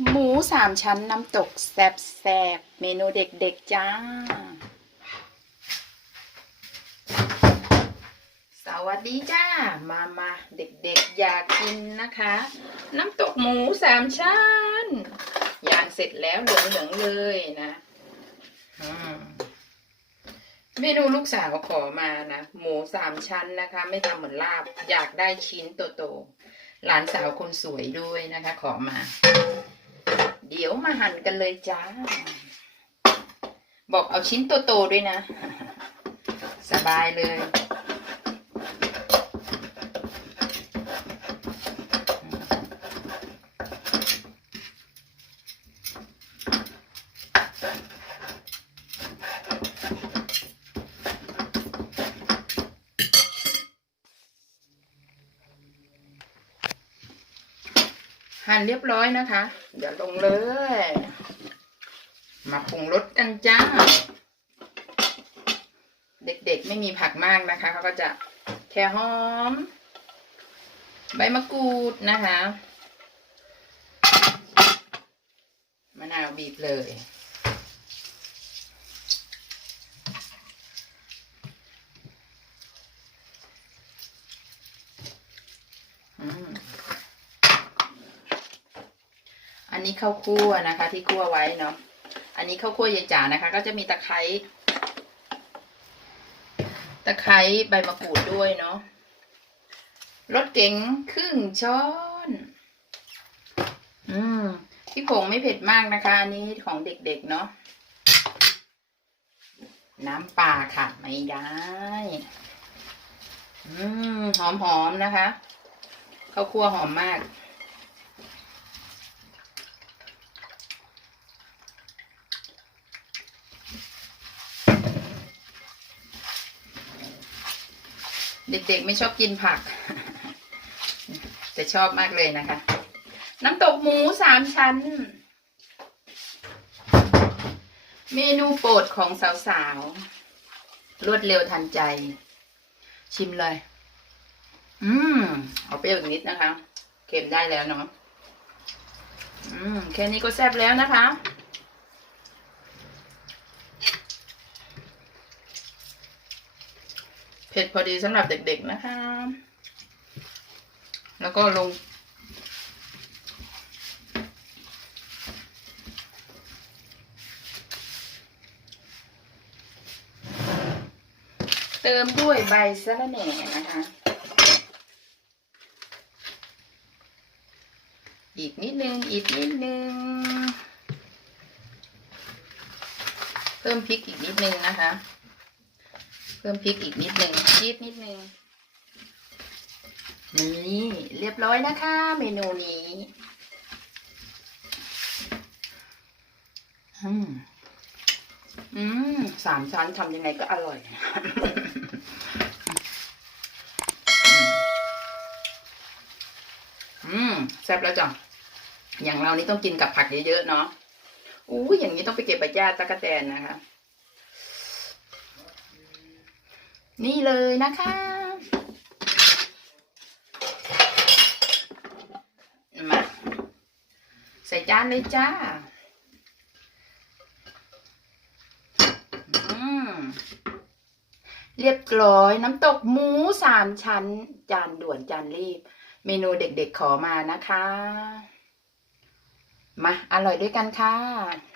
หมูสามชั้นน้ำตกแซบแซบเมนูเด็กๆจ้า สวัสดีจ้า มามาเด็กๆ อยากกินนะคะ น้ำตกหมูสามชั้นย่างเสร็จแล้วเหลืองๆเลยนะเมนูลูกสาวขอมานะ หมูสามชั้นนะคะ ไม่ทำเหมือนลาบ อยากได้ชิ้นโตๆหลานสาวคนสวยด้วยนะคะ ขอมา เดี๋ยวมาหั่นกันเลยจ้า บอกเอาชิ้นโตๆด้วยนะ สบายเลย หั่นเรียบร้อยนะคะ เดี๋ยวลงเลย มาปรุงรสกันจ้า เด็กๆไม่มีผักมากนะคะเขาก็จะแค่หอม ใบมะกรูดนะคะมะนาวบีบเลยอืม อั นนี้ข้าวคั่วนะคะ ที่คั่วไว้เนาะ อันนี้ข้าวคั่วยายจ๋านะคะ ก็จะมีตะไคร้ ตะไคร้ใบมะกรูดด้วยเนาะ รสเก๋งครึ่งช้อน อืมพี่ผงไม่เผ็ดมากนะคะ อันนี้ของเด็กๆเนาะ น้ำปลาขาดไม่ได้ อืมหอมๆนะคะข้าวคั่วหอมมาก เด็กๆไม่ชอบกินผัก แต่ชอบมากเลยนะคะ น้ำตกหมูสามชั้น เมนูโปรดของสาวๆ รวดเร็วทันใจ ชิมเลย อืมเอาเปรี้ยวอีกนิดนะคะ เค็มได้แล้วเนาะอืม แค่นี้ก็แซ่บแล้วนะคะ เผ็ดพอดีสำหรับเด็กๆนะคะ แล้วก็ลง เติมด้วยใบสะระแหน่นะคะ อีกนิดนึง อีกนิดนึง เพิ่มพริกอีกนิดนึงนะคะ เพิ่มพริกอีกนิดหนึ่งชีสนิดหนึ่งนี่เรียบร้อยนะคะ เมนูนี้อืมอืมสามชั้นทำยังไงก็อร่อย อืมแซ่บแล้วจ้ะอย่างเรานี่ต้องกินกับผักเยอะๆเนาะอู้ยอย่างนี้ต้องไปเก็บใบหญ้าตะกะแตนนะคะ นี่เลยนะคะ มา ใส่จานเลยจ้าอืมเรียบร้อยน้ำตกหมูสามชั้น จานด่วนจานรีบ เมนูเด็กๆขอมานะคะ มา อร่อยด้วยกันค่ะ